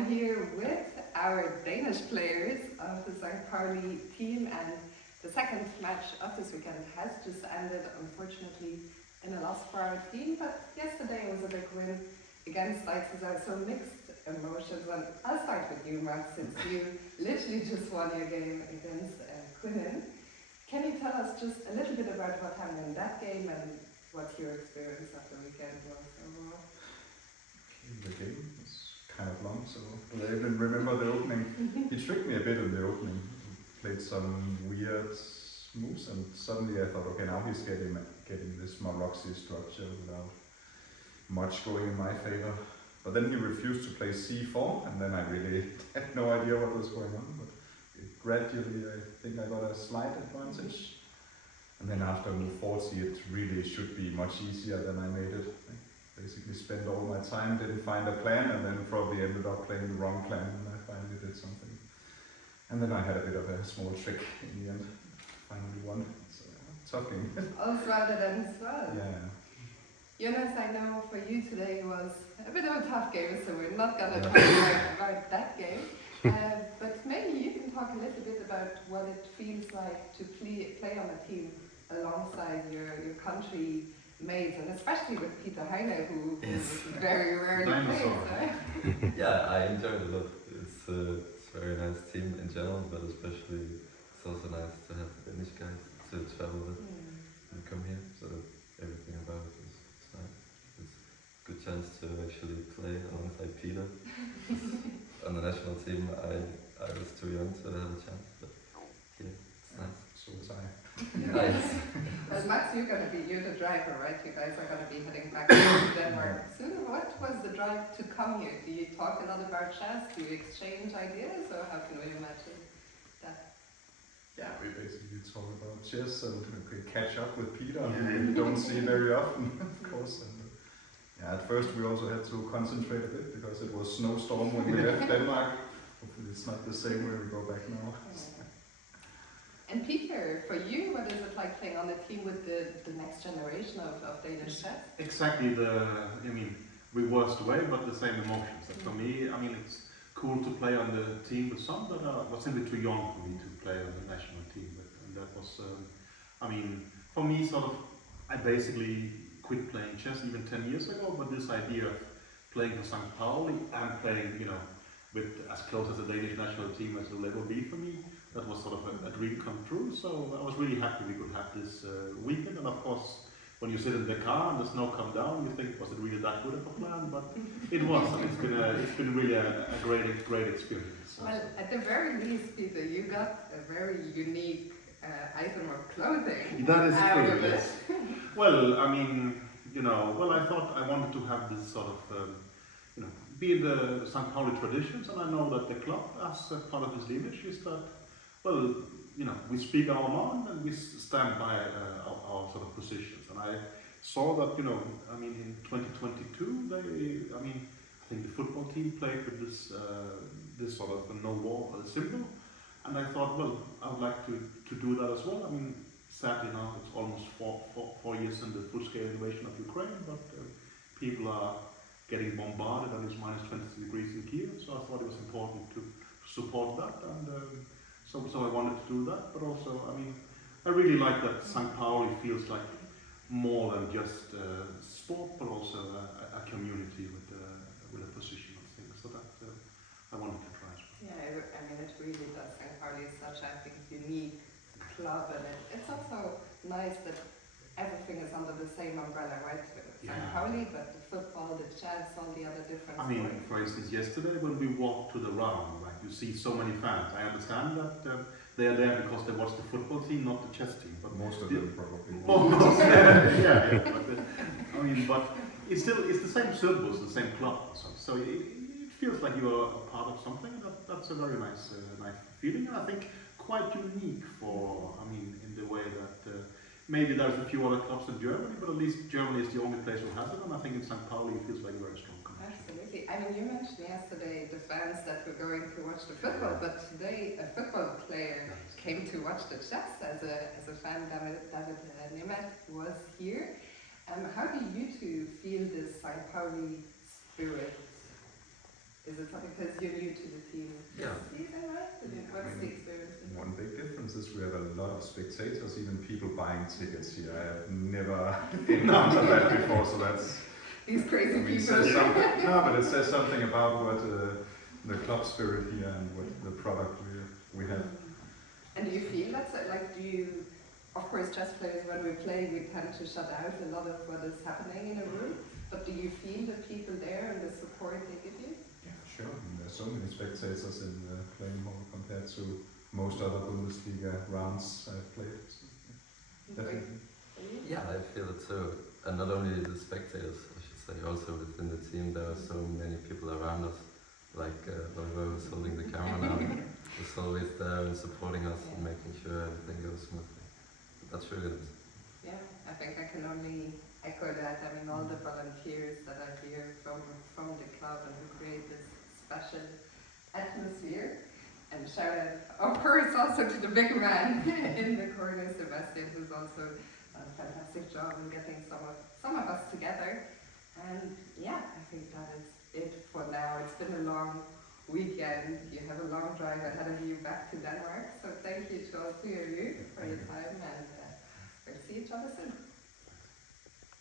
I'm here with our Danish players of the St. Pauli team, and the second match of this weekend has just ended, unfortunately, in a loss for our team, but yesterday was a big win against Leipzig, so mixed emotions. And I'll start with you, Max, since you literally just won your game against Quinnin. Can you tell us just a little bit about what happened in that game and what your experience of the weekend was overall? The game was kind of long, so I even remember the opening. He tricked me a bit in the opening. He played some weird moves, and suddenly I thought, okay, now he's getting this Maroxy structure without much going in my favor. But then he refused to play c4, and then I really had no idea what was going on. But gradually, I think I got a slight advantage. And then after move 40, it really should be much easier than I made it. I basically spent all my time, didn't find a plan, and then probably ended up playing the wrong plan, and I finally did something. And then I had a bit of a small trick in the end. Finally won. So tough game. Also rather than as well. Yeah. Jonas, I know for you today was a bit of a tough game, so we're not going to talk about that game. But maybe you can talk a little bit about what it feels like to play on a team alongside your country mates, and especially with Peter Heine, who very rarely plays. Right? Yeah, I enjoyed it a lot. It's a very nice team in general, but especially it's also nice to have the Danish guys to travel with and come here. So everything about it is nice. It's a good chance to actually play alongside Peter. On the national team, I was too young to have a chance, but yeah, it's nice. So was I. Nice. Well, Max, you're the driver, right? You guys are going to be heading back to Denmark soon. What was the drive to come here? Do you talk a lot about chess? Do you exchange ideas, or how can we imagine that? Yeah, we basically talk about chess and we catch up with Peter, who we don't see very often, of course. And, yeah, at first we also had to concentrate a bit because it was snowstorm when we left Denmark. Hopefully it's not the same when we go back now. And Peter, for you, what is it like playing on the team with the next generation of Danish chess? Exactly reversed way, but the same emotions. And for me, it's cool to play on the team with some that were simply too young for me to play on the national team. And that was, for me, I basically quit playing chess even 10 years ago, but this idea of playing for St. Pauli and playing, with as close as a Danish national team as will ever be for me, that was sort of a dream come true. So I was really happy we could have this weekend. And of course, when you sit in the car and the snow come down, you think, was it really that good of a plan? But it was, and it's been really a great experience. Well, at the very least, Peter, you got a very unique item of clothing. That is true, yes. Well, I thought I wanted to have this sort of, be in the St. Pauli traditions, and I know that the club, as a part of its image, is that, we speak our mind and we stand by our sort of positions. And I saw that, in 2022, I think the football team played with this sort of no war symbol. And I thought, well, I would like to do that as well. Sadly now it's almost four years in the full-scale invasion of Ukraine, but people are getting bombarded and it's minus 20 degrees in Kiev, so I thought it was important to support that, and so I wanted to do that. But also, I really like that St. Pauli feels like more than just sport, but also a community with a position of things. So that I wanted to try as well. Yeah, it really does. St. Pauli is such, I think, unique club, and it's also nice that everything is under the same umbrella, right? St. Pauli, but the football, the chess, all the other different sports. For instance, yesterday when we walked to the round, right, you see so many fans. I understand that they are there because they watch the football team, not the chess team. But most of them probably. But it's the same syllables, the same club. So it feels like you are a part of something. That's a very nice feeling, and I think quite unique for, in the way that maybe there's a few other clubs in Germany, but at least Germany is the only place who has it, and I think in St. Pauli it feels like a very strong connection. Absolutely. You mentioned yesterday the fans that were going to watch the football, but today a football player came to watch the chess as a fan. David Nemeth was here. How do you two feel this St. Pauli spirit? Is it something? because you're new to the team. Yeah. Is that right? Yeah, What's I mean, the experience? one big difference is we have a lot of spectators, even people buying tickets here. I have never encountered that before, so that's These crazy I mean, it people. says something, no, but it says something about what the club spirit here and what the product we have. And do you feel that's like, do you, of course, chess players, when we play, we tend to shut out a lot of what is happening in a room, but do you feel the people there and the support they give you? Yeah, sure. I mean, there's so many spectators in the playing hall compared to most other Bundesliga rounds I've played. So, yeah, definitely. Yeah, I feel it too. And not only the spectators, I should say, also within the team, there are so many people around us. Like Volvo is holding the camera now. He's always there and supporting us and making sure everything goes smoothly. That's really nice. Yeah, I think I can only echo that. I mean, all the volunteers that are here from the club and who create this special atmosphere. And shout out, of course, also to the big man in the corner, Sebastian, who's also done a fantastic job in getting some of us together. And yeah, I think that is it for now. It's been a long weekend. You have a long drive ahead of you back to Denmark. So thank you to all three of you for your time, and we'll see each other soon.